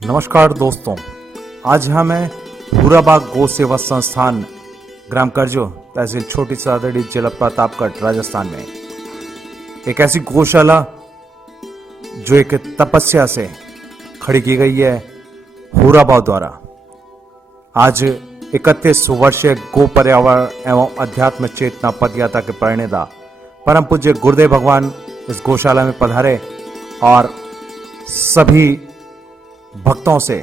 नमस्कार दोस्तों, आज हमें हुराबाग गौ सेवा संस्थान ग्राम करजो तहसील छोटी सादड़ी जिला प्रतापगढ़ राजस्थान में एक ऐसी गौशाला जो एक तपस्या से खड़ी की गई है हुराबाग द्वारा। आज 31 वर्षीय गो पर्यावरण एवं अध्यात्म चेतना पदयात्रा के प्रणेता परम पूज्य गुरुदेव भगवान इस गौशाला में पधारे और सभी भक्तों से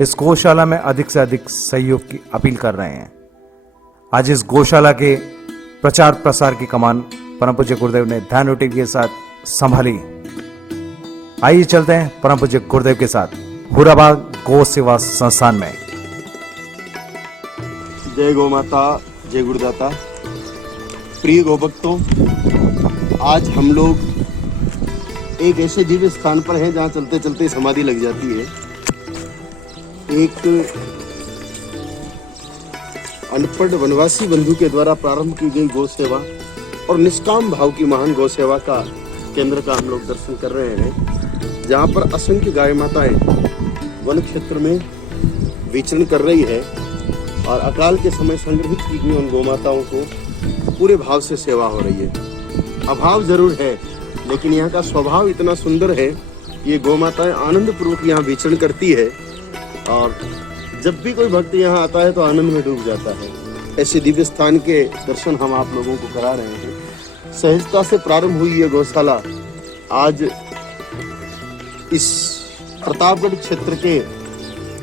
इस गौशाला में अधिक से अधिक सहयोग की अपील कर रहे हैं। आज इस गौशाला के प्रचार प्रसार की कमान परम पूज्य गुरुदेव ने ध्यान रूटीन के साथ संभाली। आइए चलते हैं परम पूज्य गुरुदेव के साथ हुराबाग गौ सेवा संस्थान में। जय गौ माता, जय गुरुदाता। प्रिय गौ भक्तों, आज हम लोग एक ऐसे दिव्य स्थान पर हैं जहां चलते चलते समाधि लग जाती है। एक अनपढ़ वनवासी बंधु के द्वारा प्रारंभ की गई गौ सेवा और निष्काम भाव की महान गौ सेवा का केंद्र का हम लोग दर्शन कर रहे हैं, जहां पर असंख्य गाय माताएं वन क्षेत्र में विचरण कर रही है और अकाल के समय संग्रहित की गई उन गौ माताओं को पूरे भाव से सेवा हो रही है। अभाव जरूर है, लेकिन यहाँ का स्वभाव इतना सुंदर है। ये गौ माताएं आनंद पूर्वक यहाँ विचरण करती है और जब भी कोई भक्त यहाँ आता है तो आनंद में डूब जाता है। ऐसे दिव्य स्थान के दर्शन हम आप लोगों को करा रहे हैं। सहजता से प्रारंभ हुई ये गौशाला आज इस प्रतापगढ़ क्षेत्र के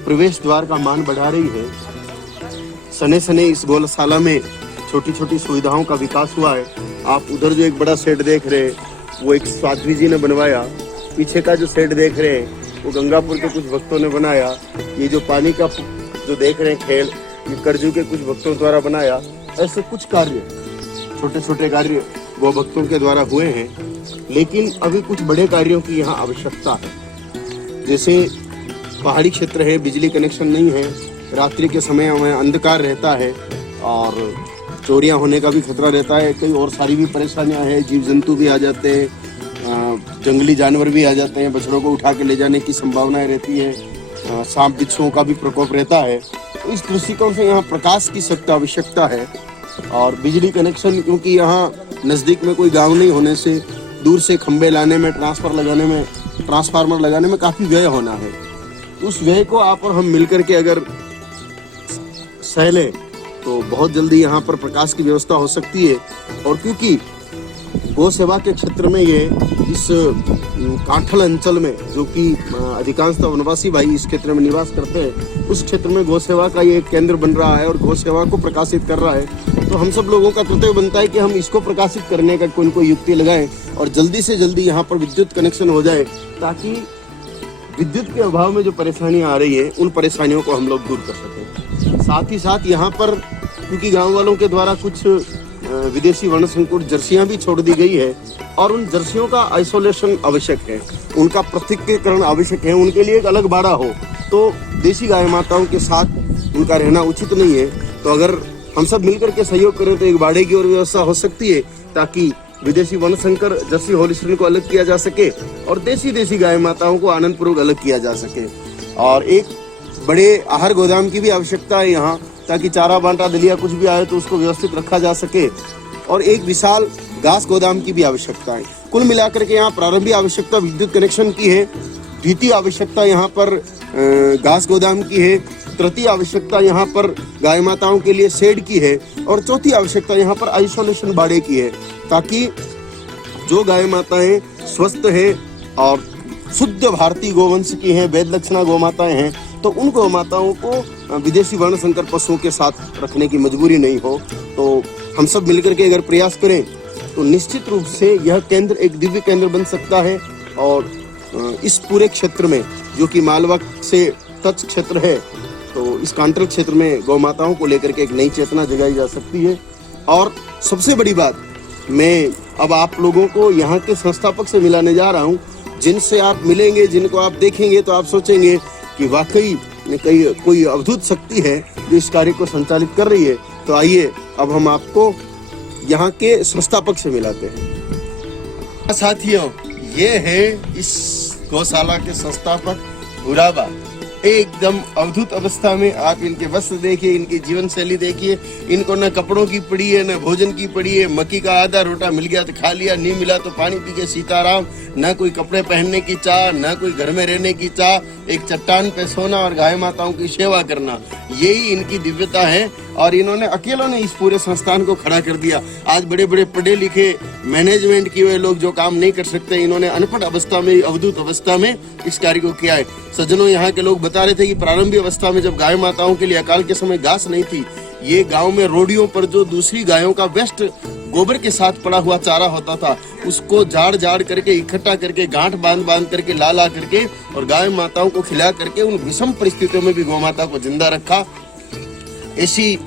प्रवेश द्वार का मान बढ़ा रही है। सने सने इस गौशाला में छोटी छोटी सुविधाओं का विकास हुआ है। आप उधर जो एक बड़ा शेड देख रहे हैं वो एक साध्वी जी ने बनवाया। पीछे का जो शेड देख रहे हैं वो गंगापुर के कुछ भक्तों ने बनाया। ये जो पानी का जो देख रहे हैं खेल, ये करजू के कुछ भक्तों द्वारा बनाया। ऐसे कुछ कार्य, छोटे छोटे कार्य वो भक्तों के द्वारा हुए हैं, लेकिन अभी कुछ बड़े कार्यों की यहाँ आवश्यकता है। जैसे पहाड़ी क्षेत्र है, बिजली कनेक्शन नहीं है, रात्रि के समय में अंधकार रहता है और चोरियां होने का भी खतरा रहता है। कई और सारी भी परेशानियां हैं, जीव जंतु भी आ जाते हैं, जंगली जानवर भी आ जाते हैं, बछड़ों को उठा के ले जाने की संभावनाएं रहती है, सांप बिच्छुओं का भी प्रकोप रहता है। तो इस दृष्टिकोण से यहाँ प्रकाश की सख्त आवश्यकता है और बिजली कनेक्शन, क्योंकि यहाँ नज़दीक में कोई गाँव नहीं होने से दूर से खंभे लाने में, ट्रांसफार्मर लगाने में काफ़ी व्यय होना है। उस व्यय को आप और हम मिलकर के अगर सह लें तो बहुत जल्दी यहाँ पर प्रकाश की व्यवस्था हो सकती है। और क्योंकि गौ सेवा के क्षेत्र में ये इस कांठल अंचल में, जो कि अधिकांशतः वनवासी भाई इस क्षेत्र में निवास करते हैं, उस क्षेत्र में गौ सेवा का ये केंद्र बन रहा है और गौ सेवा को प्रकाशित कर रहा है। तो हम सब लोगों का कर्तव्य बनता है कि हम इसको प्रकाशित करने का कोई न कोई युक्ति लगाएं और जल्दी से जल्दी यहाँ पर विद्युत कनेक्शन हो जाए, ताकि विद्युत के अभाव में जो परेशानियाँ आ रही है उन परेशानियों को हम लोग दूर कर सकें। साथ ही साथ यहाँ पर क्योंकि गांव वालों के द्वारा कुछ विदेशी वर्णसंकुर जर्सियां भी छोड़ दी गई है और उन जर्सियों का आइसोलेशन आवश्यक है, उनका पृथक्करण आवश्यक है, उनके लिए एक अलग बाड़ा हो। तो देशी गाय माताओं के साथ उनका रहना उचित नहीं है। तो अगर हम सब मिलकर के सहयोग करें तो एक बाड़े की और व्यवस्था हो सकती है, ताकि विदेशी वर्णसंकर जर्सी होलिस्टीन को अलग किया जा सके और देसी गाय माताओं को आनंद पूर्वक अलग किया जा सके। और एक बड़े आहार गोदाम की भी आवश्यकता है यहाँ, ताकि चारा बांटा दलिया कुछ भी आए तो उसको व्यवस्थित रखा जा सके। और एक विशाल घास गोदाम की भी आवश्यकता है। कुल मिलाकर के यहाँ प्रारंभिक आवश्यकता विद्युत कनेक्शन की है, द्वितीय आवश्यकता यहाँ पर घास गोदाम की है, तृतीय आवश्यकता यहाँ पर गाय माताओं के लिए शेड की है और चौथी आवश्यकता यहाँ पर आइसोलेशन बाड़े की है, ताकि जो गाय माताएं स्वस्थ है और शुद्ध भारतीय गोवंश की हैं, वेद लक्षणा गौ माताएं हैं, तो उन गौ माताओं को विदेशी वर्णसंकर पशुओं के साथ रखने की मजबूरी नहीं हो। तो हम सब मिलकर के अगर प्रयास करें तो निश्चित रूप से यह केंद्र एक दिव्य केंद्र बन सकता है और इस पूरे क्षेत्र में, जो कि मालवा से टच क्षेत्र है, तो इस कांटल क्षेत्र में गौ माताओं को लेकर के एक नई चेतना जगाई जा सकती है। और सबसे बड़ी बात, मैं अब आप लोगों को यहाँ के संस्थापक से मिलाने जा रहा हूँ, जिनसे आप मिलेंगे, जिनको आप देखेंगे तो आप सोचेंगे कि वाकई कोई अद्भुत शक्ति है जो इस कार्य को संचालित कर रही है। तो आइए अब हम आपको यहाँ के संस्थापक से मिलाते हैं। साथियों, ये है इस गौशाला के संस्थापक हुराबाग। एकदम अद्भुत अवस्था में। आप इनके वस्त्र देखिए, इनकी जीवन शैली देखिए। इनको न कपड़ों की पड़ी है, न भोजन की पड़ी है। मक्की का आधा रोटा मिल गया तो खा लिया, नहीं मिला तो पानी पी के सीताराम। न कोई कपड़े पहनने की चाह, न कोई घर में रहने की चाह। एक चट्टान पे सोना और गाय माताओं की सेवा करना, यही इनकी दिव्यता है। और इन्होंने अकेलों ने इस पूरे संस्थान को खड़ा कर दिया। आज बड़े बड़े पढ़े लिखे मैनेजमेंट किए हुए लोग जो काम नहीं कर सकते, इन्होंने अनपढ़ अवस्था में, अवधूत अवस्था में इस कार्य को किया है। सज्जनों, यहाँ के लोग बता रहे थे कि प्रारंभिक अवस्था में जब गाय माताओं के लिए अकाल के समय घास नहीं थी, ये गांव में रोडियों पर जो दूसरी गायों का वेस्ट गोबर के साथ पड़ा हुआ चारा होता था, उसको झाड़ झाड़ करके इकट्ठा करके गांठ बांध बांध करके ला ला करके और गाय माताओं को खिला करके उन विषम परिस्थितियों में भी गौ माता को जिंदा रखा। ऐसी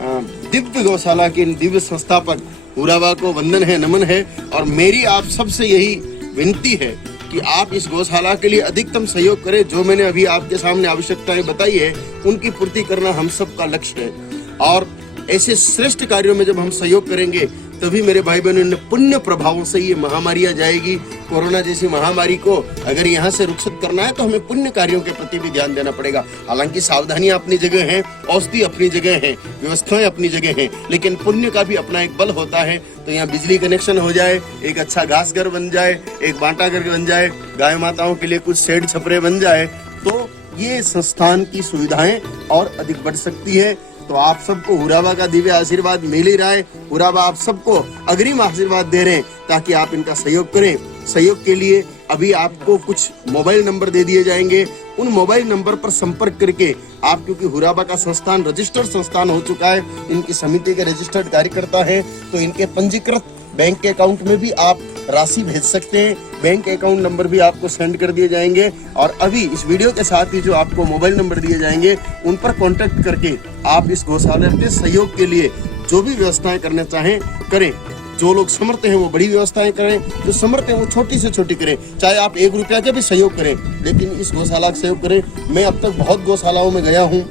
दिव्य गौशाला के इन दिव्य संस्थापक हुराबा को वंदन है, नमन है। और मेरी आप सबसे यही विनती है कि आप इस गौशाला के लिए अधिकतम सहयोग करें। जो मैंने अभी आपके सामने आवश्यकताएं बताई है, उनकी पूर्ति करना हम सबका लक्ष्य है। और ऐसे श्रेष्ठ कार्यों में जब हम सहयोग करेंगे, तभी मेरे भाई बहनों, पुण्य प्रभावों से ये महामारियां जाएगी। कोरोना जैसी महामारी को अगर यहाँ से रुखसत करना है तो हमें पुण्य कार्यों के प्रति भी ध्यान देना पड़ेगा। हालांकि सावधानियां अपनी जगह हैं, औषधि अपनी जगह है, व्यवस्थाएं अपनी जगह हैं, लेकिन पुण्य का भी अपना एक बल होता है। तो यहाँ बिजली कनेक्शन हो जाए, एक अच्छा घास घर बन जाए, एक बांटा घर बन जाए, गाय माताओं के लिए कुछ शेड छपरे बन जाए, तो ये संस्थान की सुविधाएं और अधिक बढ़ सकती है। तो आप सबको हुराबा का दिव्य आशीर्वाद मिल ही रहा है। हुराबा आप सबको अग्रिम आशीर्वाद दे रहे हैं ताकि आप इनका सहयोग करें। सहयोग के लिए अभी आपको कुछ मोबाइल नंबर दे दिए जाएंगे। उन मोबाइल नंबर पर संपर्क करके आप, क्योंकि हुराबा का संस्थान रजिस्टर्ड संस्थान हो चुका है, इनकी समिति के रजिस्टर्ड कार्यकर्ता है, तो इनके पंजीकृत बैंक के अकाउंट में भी आप राशि भेज सकते हैं। बैंक अकाउंट नंबर भी आपको सेंड कर दिए जाएंगे। और अभी इस वीडियो के साथ ही जो आपको मोबाइल नंबर दिए जाएंगे, उन पर कांटेक्ट करके आप इस गौशाला के सहयोग के लिए जो भी व्यवस्थाएं करना चाहें करें। जो लोग समर्थ हैं वो बड़ी व्यवस्थाएं करें, जो समर्थ हैं वो छोटी से छोटी करें। चाहे आप 1 रुपया का भी सहयोग करें, लेकिन इस गौशाला का सहयोग करें। मैं अब तक बहुत गौशालाओं में गया हूँ,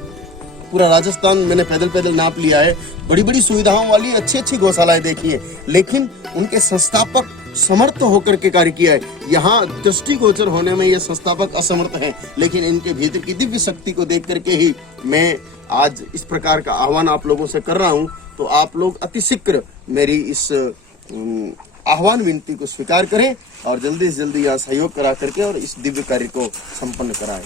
पूरा राजस्थान मैंने पैदल पैदल नाप लिया है। बड़ी बड़ी सुविधाओं वाली अच्छी अच्छी गौशालाएं देखी है, लेकिन उनके संस्थापक समर्थ होकर के कार्य किया है। यहाँ दृष्टिगोचर होने में ये संस्थापक असमर्थ हैं, लेकिन इनके भीतर की दिव्य शक्ति को देख करके ही मैं आज इस प्रकार का आह्वान आप लोगों से कर रहा हूँ। तो आप लोग अतिशीघ्र मेरी इस आह्वान विनती को स्वीकार करें और जल्दी से जल्दी यहाँ सहयोग करा करके और इस दिव्य कार्य को संपन्न कराएं।